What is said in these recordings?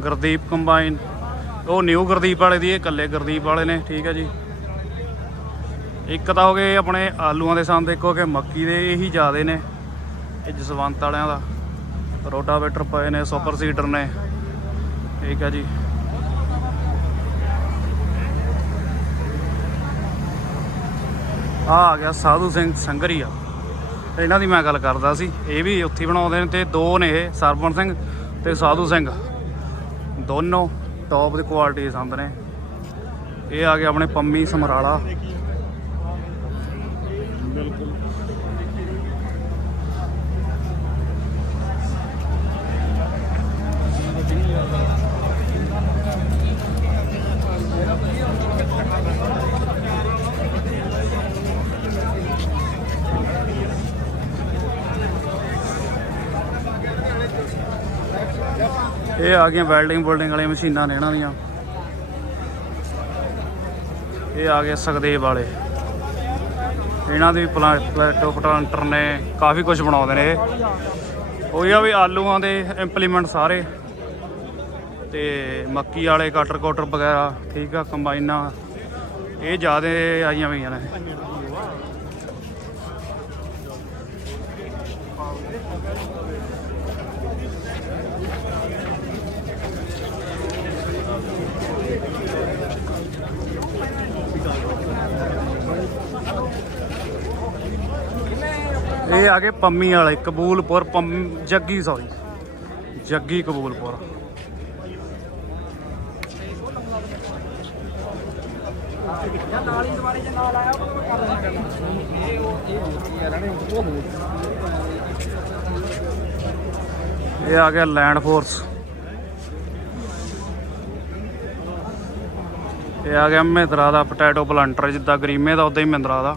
Gurdeep combine. ਉਹ new Gurdeep ਵਾਲੇ ਦੀ, ਇਹ ਇਕੱਲੇ ਗੁਰਦੀਪ ਵਾਲੇ ਨੇ, ਠੀਕ ਹੈ ਜੀ। ਇੱਕ ਤਾਂ ਹੋ ਗਏ ਆਪਣੇ ਆਲੂਆਂ ਦੇ ਸੰਦ ਇੱਕ ਹੋ ਗਏ ਮੱਕੀ ਦੇ, ਇਹੀ ਜ਼ਿਆਦੇ ਨੇ, ਇਹ ਜਸਵੰਤ ਵਾਲਿਆਂ ਦਾ। ਰੋਟਾਵੇਟਰ ਪਏ ਨੇ, ਸੁਪਰ ਸੀਡਰ ਨੇ, ਠੀਕ ਹੈ ਜੀ। ਆ ਆ ਗਿਆ ਸਾਧੂ ਸਿੰਘ ਸੰਗਰੀਆ। ਇਹਨਾਂ ਦੀ ਮੈਂ ਗੱਲ ਕਰਦਾ ਸੀ, ਇਹ ਵੀ ਉੱਥੇ ਬਣਾਉਂਦੇ ਨੇ ਤੇ ਦੋ ਨੇ ਇਹ ਸਰਵਣ ਸਿੰਘ ਤੇ ਸਾਧੂ ਸਿੰਘ। ਦੋਨੋਂ ਟੌਪ ਦੀ ਕੁਆਲਿਟੀ ਦੇ ਸੰਦ ਨੇ। ਇਹ ਆ ਗਿਆ ਆਪਣੇ ਪੰਮੀ ਸਮਰਾਲਾ। ਇਹ ਆ ਗਈਆਂ ਵੈਲਡਿੰਗ ਬੋਲਡਿੰਗ ਵਾਲੀਆਂ ਮਸ਼ੀਨਾਂ ਨੇ ਇਹਨਾਂ ਦੀਆਂ। ਇਹ ਆ ਗਏ ਸੁਖਦੇਵ ਵਾਲੇ। ਇਹਨਾਂ ਦੇ ਵੀ ਪਲਾ- ਪਟਾਂਟਰ ਨੇ ਕਾਫੀ ਕੁਝ ਬਣਾਉਂਦੇ ਨੇ ਇਹ। ਉਹੀ ਆ ਵੀ ਆਲੂਆਂ ਦੇ ਇੰਪਲੀਮੈਂਟ ਸਾਰੇ। ਤੇ ਮੱਕੀ ਵਾਲੇ ਕਟਰ ਕੋਟਰ ਵਗੈਰਾ, ਠੀਕ ਆ, ਕੰਬਾਈਨਾਂ। ਇਹ ਜ਼ਿਆਦਾ ਆਈਆਂ ਹੋਈਆਂ ਨੇ। ਇਹ ਆ ਗਏ ਪੰਮੀ ਵਾਲੇ, ਕਬੂਲਪੁਰ ਪੰਮ, ਜੱਗੀ ਸੌਰੀ ਜੱਗੀ, ਕਬੂਲਪੁਰ। ਇਹ ਆ ਗਿਆ ਲੈਂਡ ਫੋਰਸ ਇਹ ਆ ਗਿਆ ਮਹਿੰਦਰਾ ਦਾ ਪੋਟੈਟੋ ਪਲਾਂਟਰ ਜਿੱਦਾਂ ਗਰੀਮੇ ਦਾ ਉਦਾਂ ਹੀ ਮਹਿੰਦਰਾ ਦਾ।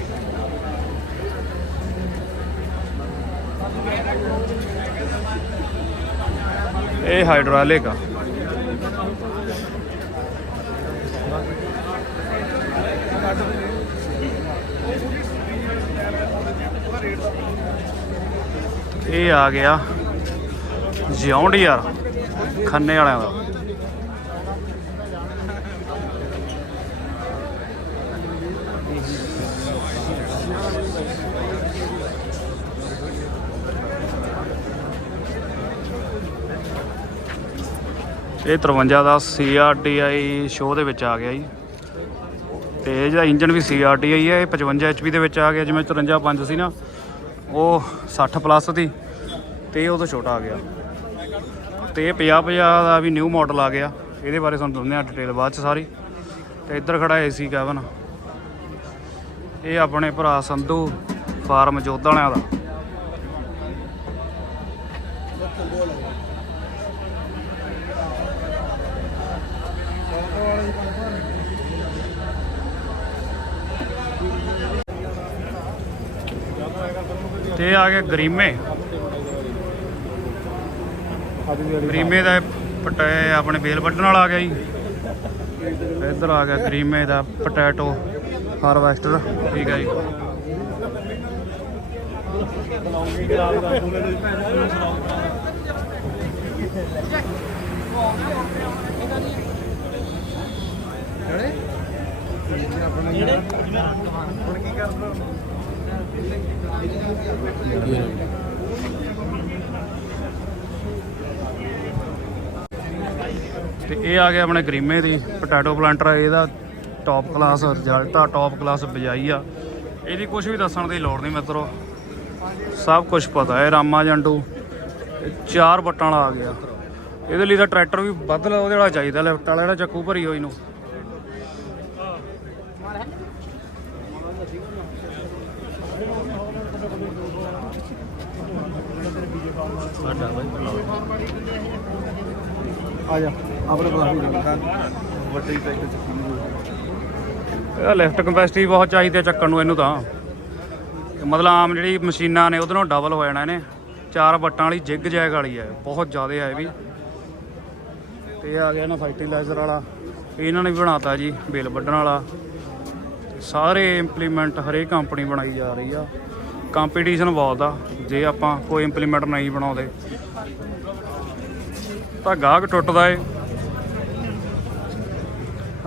ਇਹ ਹਾਈਡ੍ਰੋਲਿਕ ਆ। ਇਹ ਆ ਗਿਆ ਜਿਉਂਡੀਆਰ ਖੰਨੇ ਵਾਲਿਆਂ ਦਾ। ਇਹ 53 ਦਾ CRTI ਸ਼ੋਅ ਦੇ ਵਿੱਚ ਆ ਗਿਆ ਜੀ। ਤੇ ਇਹ ਜਿਹੜਾ ਇੰਜਨ ਵੀ CRTI ਹੈ, ਇਹ 55 HP ਦੇ ਵਿੱਚ ਆ ਗਿਆ, ਜਿਵੇਂ 54 5 ਸੀ ਨਾ, ਉਹ 60 ਪਲੱਸ ਸੀ ਤੇ ਇਹ ਉਹ ਤੋਂ ਛੋਟਾ ਆ ਗਿਆ। ਤੇ ਇਹ 50 50 ਦਾ ਵੀ ਨਿਊ ਮਾਡਲ ਆ ਗਿਆ। ਇਹਦੇ ਬਾਰੇ ਤੁਹਾਨੂੰ ਦੱਸਦੇ ਆ ਡਿਟੇਲ ਬਾਅਦ ਚ ਸਾਰੀ। ਤੇ ਇੱਧਰ ਖੜਾ ਏਸੀ ਕੈਬਨ। ਇਹ ਆਪਣੇ ਭਰਾ ਸੰਧੂ ਫਾਰਮ ਜੋਧਾ ਵਾਲਿਆਂ ਦਾ। ਤੇ ਇਹ ਆ ਗਿਆ ਗਰੀਮੇ। ਗਰੀਮੇ ਦਾ ਪਟੇ ਆਪਣੇ ਬੇਲ ਵੱਢਣ ਵਾਲਾ ਆ ਗਿਆ ਜੀ। ਇੱਧਰ ਆ ਗਿਆ ਗਰੀਮੇ ਦਾ ਪੋਟੈਟੋ ਹਾਰਵੈਸਟਰ, ਠੀਕ ਹੈ ਜੀ। ਤੇ ਇਹ ਆ ਗਿਆ ਆਪਣੇ ਗਰੀਮੇ ਦੀ ਪੋਟੈਟੋ ਪਲਾਂਟਰ, ਇਹਦਾ ਟੌਪ ਕਲਾਸ ਰਿਜ਼ਲਟ ਆ ਟੌਪ ਕਲਾਸ ਬਜਾਈ ਆ। ਇਹਦੀ ਕੁਝ ਵੀ ਦੱਸਣ ਦੀ ਲੋੜ ਨਹੀਂ ਮਿੱਤਰੋ। ਸਭ ਕੁਝ ਪਤਾ ਹੈ, ਰਾਮਾ ਜੰਡੂ ਚਾਰ ਬੱਟਾਂ ਵਾਲਾ ਆ ਗਿਆ। ਇਹਦੇ ਲਈ ਤਾਂ ਟਰੈਕਟਰ ਵੀ ਵੱਧ ਉਹਦੇ ਵਾਲਾ ਚਾਹੀਦਾ, ਲਿਫਟ ਵਾਲਾ ਜਿਹੜਾ ਚੱਕੂ ਭਰੀ ਹੋਈ ਨੂੰ। ਆ ਜਾ ਆਪਣੇ ਵੱਡੇ ਲਿਫਟ ਕੈਪੈਸਿਟੀ ਬਹੁਤ ਚਾਹੀਦੀ ਹੈ ਚੱਕਣ ਨੂੰ ਇਹਨੂੰ ਤਾਂ। ਮਤਲਬ ਆਮ ਜਿਹੜੀ ਮਸ਼ੀਨਾਂ ਨੇ ਉਹਦੇ ਨਾਲੋਂ ਡਬਲ ਹੋ ਜਾਣਾ ਇਹਨੇ। ਚਾਰ ਬੱਟਾਂ ਵਾਲੀ ਜਿਗ ਜੈਗ ਵਾਲੀ ਹੈ ਬਹੁਤ ਜ਼ਿਆਦਾ ਹੈ ਇਹ ਵੀ। ਤੇ ਇਹ ਆ ਗਿਆ ਨਾ ਫਰਟੀਲਾਈਜ਼ਰ ਵਾਲਾ। ਇਹ ਇਹਨਾਂ ਨੇ ਵੀ ਬਣਾਤਾ ਜੀ ਬਿੱਲ ਵੱਢਣ ਵਾਲਾ। ਸਾਰੇ ਇੰਪਲੀਮੈਂਟ ਹਰੇਕ ਕੰਪਨੀ ਬਣਾਈ ਜਾ ਰਹੀ ਆ। ਕੰਪੀਟੀਸ਼ਨ ਬਹੁਤ ਆ ਜੇ ਆਪਾਂ ਕੋਈ ਇੰਪਲੀਮੈਂਟ ਨਹੀਂ ਬਣਾਉਂਦੇ। ਤਾਂ ਗਾਹਕ ਟੁੱਟਦਾ ਏ।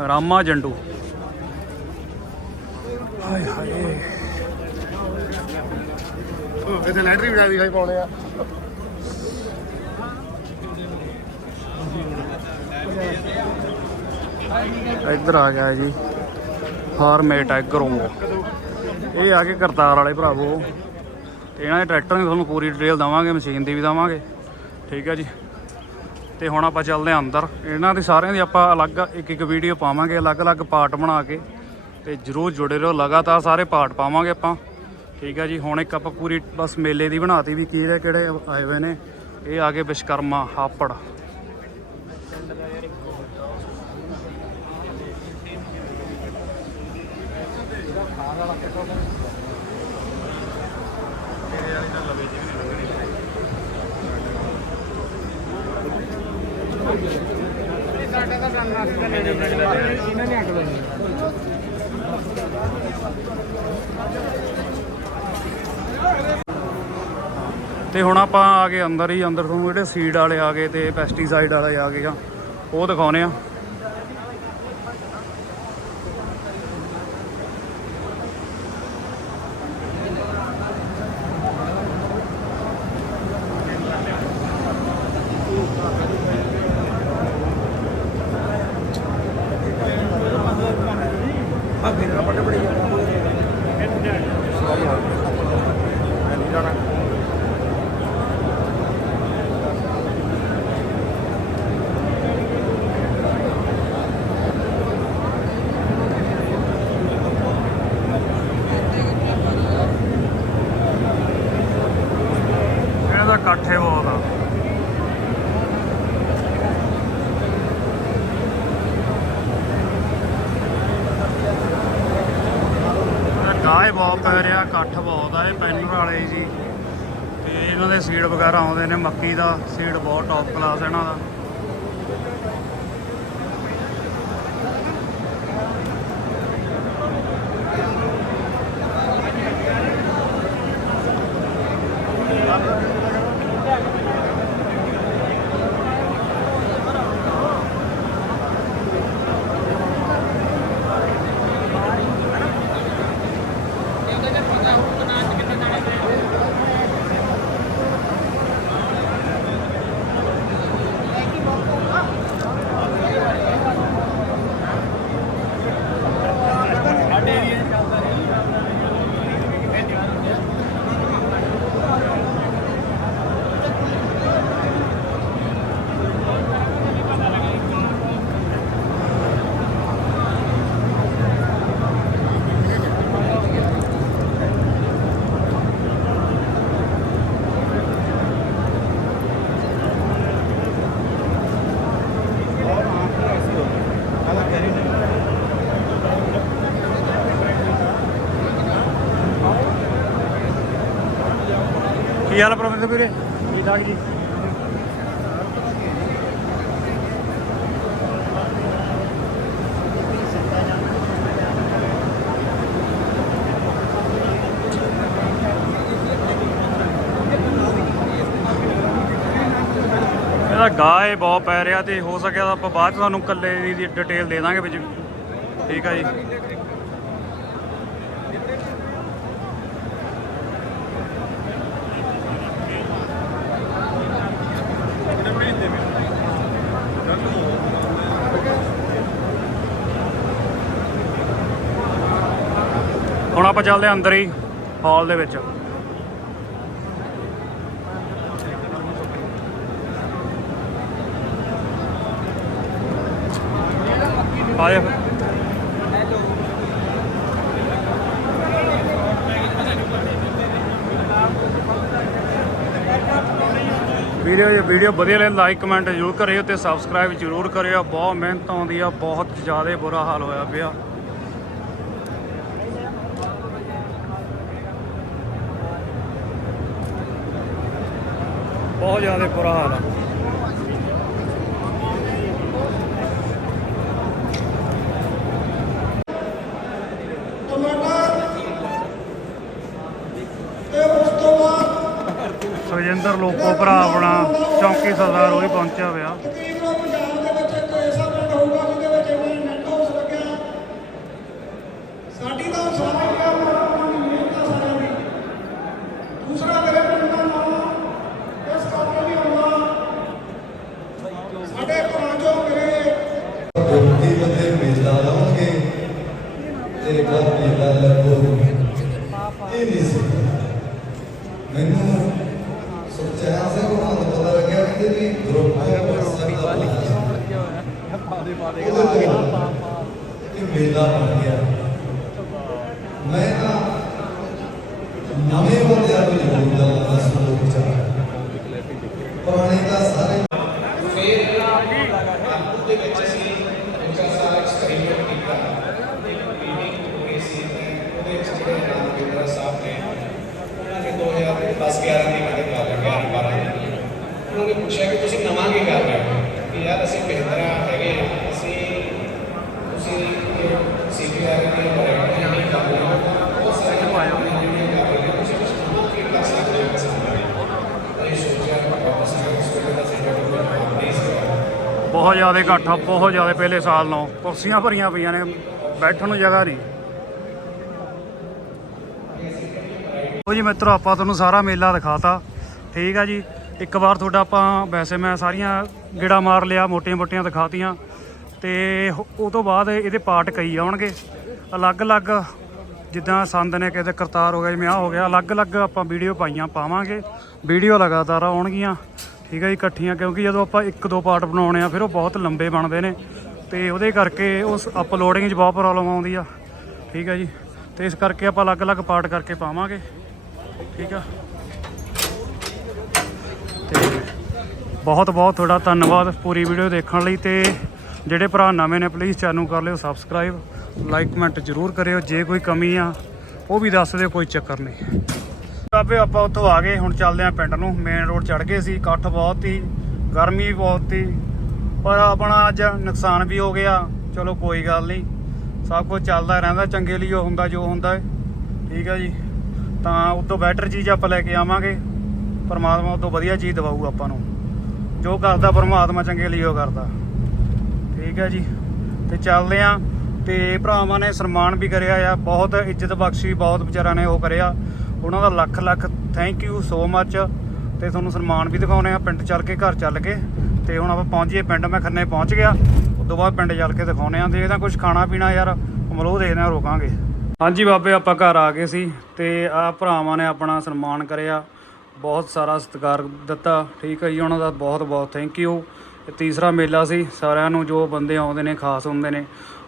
ਰਾਮਾ ਜੰਡੂ। ਹਾਏ ਹਾਏ। ਇਹਦੇ ਲੈਂਟਰੀ ਵੀ ਦਿਖਾਈ ਪਾਉਣੇ ਆ। ਇੱਧਰ ਆ ਗਿਆ ਜੀ। ਫਾਰਮੇਟ ਐਗਰੋ ਇਹ ਆ ਕੇ ਕਰਤਾਰ ਵਾਲੇ ਭਰਾਵੋ ਤੇ ਇਹਨਾਂ ਦੇ ਟਰੈਕਟਰ ਦੀ ਤੁਹਾਨੂੰ ਪੂਰੀ ਡਿਟੇਲ ਦਵਾਂਗੇ ਮਸ਼ੀਨ ਦੀ ਵੀ ਦਵਾਂਗੇ। ਠੀਕ ਹੈ ਜੀ। ਤੇ ਹੁਣ ਆਪਾਂ ਚੱਲਦੇ ਹਾਂ ਅੰਦਰ। ਇਹਨਾਂ ਦੀ ਸਾਰਿਆਂ ਦੀ ਆਪਾਂ ਅਲੱਗ ਇੱਕ ਇੱਕ ਵੀਡੀਓ ਪਾਵਾਂਗੇ, ਅਲੱਗ-ਅਲੱਗ ਪਾਰਟ ਬਣਾ ਕੇ। ਤੇ ਜਰੂਰ ਜੁੜੇ ਰਹੋ, ਲਗਾਤਾਰ ਸਾਰੇ ਪਾਰਟ ਪਾਵਾਂਗੇ ਆਪਾਂ। ਠੀਕ ਹੈ ਜੀ। ਹੁਣ ਇੱਕ ਆਪਾਂ ਪੂਰੀ ਬਸ ਮੇਲੇ ਦੀ ਬਣਾਤੀ ਵੀ ਕਿਹੜੇ ਕਿਹੜੇ ਆਏ ਹੋਏ ਨੇ। ਇਹ ਆ ਗਏ ਵਿਸ਼ਕਰਮਾ ਹਾਪੜ। ਇਹਨਾਂ ਨੇ ਅੱਗ ਲਾਈ ਤੇ ਹੁਣ ਆਪਾਂ ਆ ਗਏ ਅੰਦਰ ਹੀ, ਅੰਦਰ ਤੁਹਾਨੂੰ ਜਿਹੜੇ ਸੀਡ ਵਾਲੇ ਆ ਗਏ ਤੇ ਪੈਸਟੀਸਾਈਡ ਵਾਲੇ ਆ ਗਏ ਆ, ਉਹ ਦਿਖਾਉਨੇ ਆ। ਆ ਮੇਰੇ ਨਾਲ ਬੜੇ ਬੜੇ ਇਹਨਾਂ ਦਾ ਇਕੱਠੇ ਬਹੁਤ ਆ ਗਾਏ ਬਹੁਤ ਰਿਹਾ, ਇਕੱਠ ਬਹੁਤ ਆ ਇਹ ਪੈਨਰ ਵਾਲੇ ਜੀ। ਤੇ ਇਹਨਾਂ ਦੇ ਸੀਡ ਵਗੈਰਾ ਆਉਂਦੇ ਨੇ ਮੱਕੀ ਦਾ ਸੀਡ ਬਹੁਤ ਟੌਪ ਕਲਾਸ ਇਹਨਾਂ ਦਾ। ਕੀ ਹਾਲ ਆ ਪ੍ਰੋਫੈਸਰ ਵੀਰੇ? ਠੀਕ ਠਾਕ ਜੀ। ਇਹਦਾ ਗਾਏ ਬਹੁਤ ਪੈ ਰਿਹਾ ਤੇ ਹੋ ਸਕਿਆ ਤਾਂ ਆਪਾਂ ਬਾਅਦ 'ਚ ਤੁਹਾਨੂੰ ਕੱਲੇ ਦੀ ਡਿਟੇਲ ਦੇ ਦਾਂਗੇ ਵਿੱਚ ਠੀਕ ਆ ਜੀ। ਆਪਾਂ ਚੱਲਦੇ ਅੰਦਰ ਹੀ ਹਾਲ ਦੇ ਵਿੱਚ। ਆਇਆ ਵੀਡੀਓ ਇਹ ਵੀਡੀਓ ਵਧੀਆ ਲੱਗੇ ਲਾਈਕ ਕਮੈਂਟ ਜ਼ਰੂਰ ਕਰਿਓ ਤੇ ਸਬਸਕ੍ਰਾਈਬ ਜ਼ਰੂਰ ਕਰਿਓ। ਬਹੁਤ ਮਿਹਨਤ ਆਉਂਦੀ ਆ, ਬਹੁਤ ਜ਼ਿਆਦਾ ਬੁਰਾ ਹਾਲ ਹੋਇਆ ਪਿਆ। ਬਹੁਤ ਜ਼ਿਆਦਾ ਬੁਰਾ ਹਾਲ ਆ। ਸੁਖਜਿੰਦਰ ਲੋਕੋ ਭਰਾ ਆਪਣਾ ਚੌਂਕੀ ਸਰਦਾਰ ਉਹ ਵੀ ਪਹੁੰਚਿਆ ਹੋਇਆ ਮੇਲਾ ਬਣ ਗਿਆ ਮੈਂ ਤਾਂ ਨਵੇਂ ਬੰਦਿਆਂ ਨੂੰ ਜੋੜਦਾ ਹਾਂ ਸਲੋਕ ਚ ਪੁਰਾਣੇ ਤਾਂ ਸਾਰੇ ਉਹਨਾਂ ਨੇ ਪੁੱਛਿਆ ਕਿ ਤੁਸੀਂ ਨਵਾਂ ਕੀ ਕਰ ਰਹੇ ਹੋ ਕਿ ਯਾਰ ਅਸੀਂ ਬਿਹਤਰ ਹੈਗੇ ਹਾਂ, ਅਸੀਂ ਤੁਸੀਂ ਸੀਪੀਆਰ ਦੀ ਪਰਿਵਾਰ ਨਹੀਂ ਕਰ ਰਹੇ ਹੋ ਉਹ ਸਾਰੇ ਨਹੀਂ ਕਰ ਰਹੇ ਹੋ ਤੁਸੀਂ ਕੁਝ ਨਵਾਂ ਕੀ ਕਰ ਸਕਦੇ ਹੋ ਕਿਸੇ ਨਾਲ ਇਹ ਸੋਚਿਆ ਵਾਪਸ ਆ ਕੇ ਉਸ ਵੇਲੇ ਦਾ ਸੈਕਟਰੀ ਨਹੀਂ ਸੀ ਬਹੁਤ ਜ਼ਿਆਦਾ ਇਕੱਠ ਆ ਬਹੁਤ ਜ਼ਿਆਦਾ ਪਹਿਲੇ ਸਾਲ ਨਾਲੋਂ। ਕੁਰਸੀਆਂ ਭਰੀਆਂ ਪਈਆਂ ਨੇ ਬੈਠਣ ਨੂੰ ਜਗ੍ਹਾ ਨਹੀਂ। ਉਹ ਜੀ ਮਿੱਤਰੋ ਆਪਾਂ ਤੁਹਾਨੂੰ ਸਾਰਾ ਮੇਲਾ ਦਿਖਾਤਾ। ਠੀਕ ਆ ਜੀ। ਇੱਕ ਵਾਰ ਤੁਹਾਡਾ ਆਪਾਂ ਵੈਸੇ ਮੈਂ ਸਾਰੀਆਂ ਗੇੜਾ ਮਾਰ ਲਿਆ ਮੋਟੀਆਂ-ਮੋਟੀਆਂ ਦਿਖਾਤੀਆਂ ਤੇ ਉਹ ਤੋਂ ਬਾਅਦ ਇਹਦੇ ਪਾਰਟ ਕਈ ਆਉਣਗੇ। ਅਲੱਗ-ਅਲੱਗ ਜਿੱਦਾਂ ਸੰਦ ਨੇ ਕਿਤੇ ਕਰਤਾਰ ਹੋ ਗਿਆ, ਜਿਵੇਂ ਆਹ ਹੋ ਗਿਆ ਅਲੱਗ-ਅਲੱਗ ਆਪਾਂ ਵੀਡੀਓ ਪਾਈਆਂ ਪਾਵਾਂਗੇ। ਵੀਡੀਓ ਲਗਾਤਾਰ ਆਉਣਗੀਆਂ, ਠੀਕ ਹੈ ਜੀ, ਇਕੱਠੀਆਂ, ਕਿਉਂਕਿ ਜਦੋਂ ਆਪਾਂ ਇੱਕ ਦੋ ਪਾਰਟ ਬਣਾਉਣੇ ਆ, ਫਿਰ ਉਹ ਬਹੁਤ ਲੰਬੇ ਬਣਦੇ ਨੇ ਤੇ ਉਹਦੇ ਕਰਕੇ ਉਸ ਅਪਲੋਡਿੰਗ 'ਚ ਬਹੁਤ ਪ੍ਰੋਬਲਮ ਆਉਂਦੀ ਆ, ਠੀਕ ਹੈ ਜੀ। ਤੇ ਇਸ ਕਰਕੇ ਆਪਾਂ ਅਲੱਗ-ਅਲੱਗ ਪਾਰਟ ਕਰਕੇ ਪਾਵਾਂਗੇ, ਠੀਕ ਆ। ਤੇ ਬਹੁਤ ਬਹੁਤ ਤੁਹਾਡਾ ਧੰਨਵਾਦ ਪੂਰੀ ਵੀਡੀਓ ਦੇਖਣ ਲਈ ਤੇ ਜਿਹੜੇ ਭਰਾ ਨਵੇਂ ਨੇ ਪਲੀਜ਼ ਚੈਨਲ ਕਰ ਲਿਓ ਸਬਸਕ੍ਰਾਈਬ ਲਾਈਕ ਕਮੈਂਟ ਜ਼ਰੂਰ ਕਰਿਓ, ਜੇ ਕੋਈ ਕਮੀ ਆ, ਉਹ ਵੀ ਦੱਸ ਦਿਓ, ਕੋਈ ਚੱਕਰ ਨਹੀਂ। ਬਾਬੇ, ਆਪਾਂ ਉੱਥੋਂ ਆ ਗਏ, ਹੁਣ ਚੱਲਦੇ ਆਂ ਪਿੰਡ ਨੂੰ। ਮੇਨ ਰੋਡ ਚੜ ਗਏ ਸੀ, ਇਕੱਠ ਬਹੁਤ ਹੀ ਗਰਮੀ ਬਹੁਤ ਸੀ, ਪਰ ਆਪਣਾ ਅੱਜ ਨੁਕਸਾਨ ਵੀ ਹੋ ਗਿਆ। ਚਲੋ, ਕੋਈ ਗੱਲ ਨਹੀਂ। ਸਭ ਕੁਝ ਚੱਲਦਾ ਰਹਿੰਦਾ, ਚੰਗੇ ਲਈ ਉਹ ਹੁੰਦਾ, ਜੋ ਹੁੰਦਾ ਠੀਕ ਹੈ ਜੀ। ਤਾਂ ਉਦੋਂ ਬੈਟਰ ਚੀਜ਼ ਆਪਾਂ ਲੈ ਕੇ ਆਵਾਂਗੇ। ਪਰਮਾਤਮਾ ਉਹ ਤੋਂ ਵਧੀਆ ਚੀਜ਼ ਦਵਾਊ ਆਪਾਂ ਨੂੰ। ਜੋ ਕਰਦਾ ਪਰਮਾਤਮਾ ਚੰਗੇ ਲਈ ਉਹ ਕਰਦਾ। ਠੀਕ ਹੈ ਜੀ। ਤੇ ਚੱਲਦੇ ਆਂ ਤੇ ਭਰਾਵਾਂ ਨੇ ਸਨਮਾਨ ਵੀ ਕਰਿਆ ਆ। ਬਹੁਤ ਇੱਜ਼ਤ ਬਖਸ਼ੀ, ਬਹੁਤ ਵਿਚਾਰਿਆਂ ਨੇ ਉਹ ਕਰਿਆ। ਉਹਨਾਂ ਦਾ lakh lakh thank you so much ਤੇ ਤੁਹਾਨੂੰ ਸਨਮਾਨ ਵੀ ਦਿਖਾਉਣੇ ਆ ਪਿੰਡ ਚੱਲ ਕੇ, ਘਰ ਚੱਲ ਕੇ। ਤੇ ਹੁਣ ਆਪਾਂ ਪਹੁੰਚੀਏ ਪਿੰਡ। ਮੈਂ ਖੰਨੇ ਪਹੁੰਚ ਗਿਆ। ਉਸ ਤੋਂ ਬਾਅਦ ਪਿੰਡ ਚੱਲ ਕੇ ਦਿਖਾਉਣੇ ਆ ਤੇ ਇਹਦਾ ਕੁਝ ਖਾਣਾ ਪੀਣਾ ਯਾਰ ਅਮਰੋ ਦੇਖਦੇ ਆ ਰੋਕਾਂਗੇ। ਹਾਂਜੀ ਬਾਬੇ, ਆਪਾਂ ਘਰ ਆ ਗਏ ਸੀ। ਤੇ ਆ ਭਰਾਵਾਂ ਨੇ ਆਪਣਾ ਸਨਮਾਨ ਕਰਿਆ। ਬਹੁਤ ਸਾਰਾ ਸਤਿਕਾਰ ਦਿੱਤਾ। ਠੀਕ ਹੈ ਜੀ, ਉਹਨਾਂ ਦਾ ਬਹੁਤ ਬਹੁਤ ਥੈਂਕ ਯੂ ਇਹ ਤੀਸਰਾ ਮੇਲਾ ਸੀ, ਸਾਰਿਆਂ ਨੂੰ ਜੋ ਬੰਦੇ ਆਉਂਦੇ ਨੇ, ਖਾਸ ਹੁੰਦੇ ਨੇ,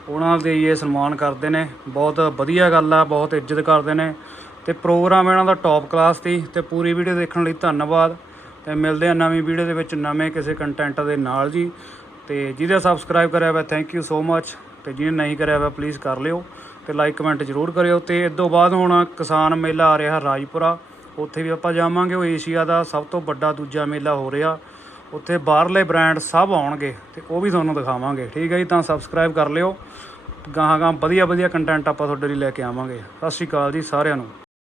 ਉਹਨਾਂ ਦੇ ਇਹ ਸਨਮਾਨ ਕਰਦੇ ਨੇ। ਬਹੁਤ ਵਧੀਆ ਗੱਲ ਆ, ਬਹੁਤ ਇੱਜ਼ਤ ਕਰਦੇ ਨੇ। ਤੇ ਪ੍ਰੋਗਰਾਮ ਇਹਨਾਂ ਦਾ ਟੌਪ ਕਲਾਸ ਸੀ, ਤੇ ਪੂਰੀ ਵੀਡੀਓ ਦੇਖਣ ਲਈ ਧੰਨਵਾਦ। ਤੇ ਮਿਲਦੇ ਆ ਨਵੀਂ ਵੀਡੀਓ ਦੇ ਵਿੱਚ ਨਵੇਂ ਕਿਸੇ ਕੰਟੈਂਟ ਦੇ ਨਾਲ ਜੀ। ਤੇ ਜਿਹਦੇ ਸਬਸਕ੍ਰਾਈਬ ਕਰਿਆ ਹੋਇਆ ਥੈਂਕ ਯੂ ਸੋ ਮੱਚ ਤੇ ਜਿਹਨੇ ਨਹੀਂ ਕਰਿਆ ਹੋਇਆ ਪਲੀਜ਼ ਕਰ ਲਿਓ। ਤੇ ਲਾਈਕ ਕਮੈਂਟ ਜ਼ਰੂਰ ਕਰਿਓ। ਤੇ ਇਸ ਤੋਂ ਬਾਅਦ ਹੁਣ ਕਿਸਾਨ ਮੇਲਾ ਆ ਰਿਹਾ ਰਾਜਪੁਰਾ। ਉੱਥੇ ਵੀ ਆਪਾਂ ਜਾਵਾਂਗੇ, ਉਹ ਏਸ਼ੀਆ ਦਾ ਸਭ ਤੋਂ ਵੱਡਾ ਦੂਜਾ ਮੇਲਾ ਹੋ ਰਿਹਾ। ਉੱਥੇ ਬਾਹਰਲੇ ਬ੍ਰਾਂਡ ਸਭ ਆਉਣਗੇ ਤੇ ਉਹ ਵੀ ਤੁਹਾਨੂੰ ਦਿਖਾਵਾਂਗੇ। ਠੀਕ ਹੈ ਜੀ, ਤਾਂ ਸਬਸਕ੍ਰਾਈਬ ਕਰ ਲਿਓ। ਗਾਹਾਂ ਗਾਹਾਂ ਵਧੀਆ ਵਧੀਆ ਕੰਟੈਂਟ ਆਪਾਂ ਤੁਹਾਡੇ ਲਈ ਲੈ ਕੇ ਆਵਾਂਗੇ। ਸਤਿ ਸ਼੍ਰੀ ਅਕਾਲ ਜੀ ਸਾਰਿਆਂ ਨੂੰ।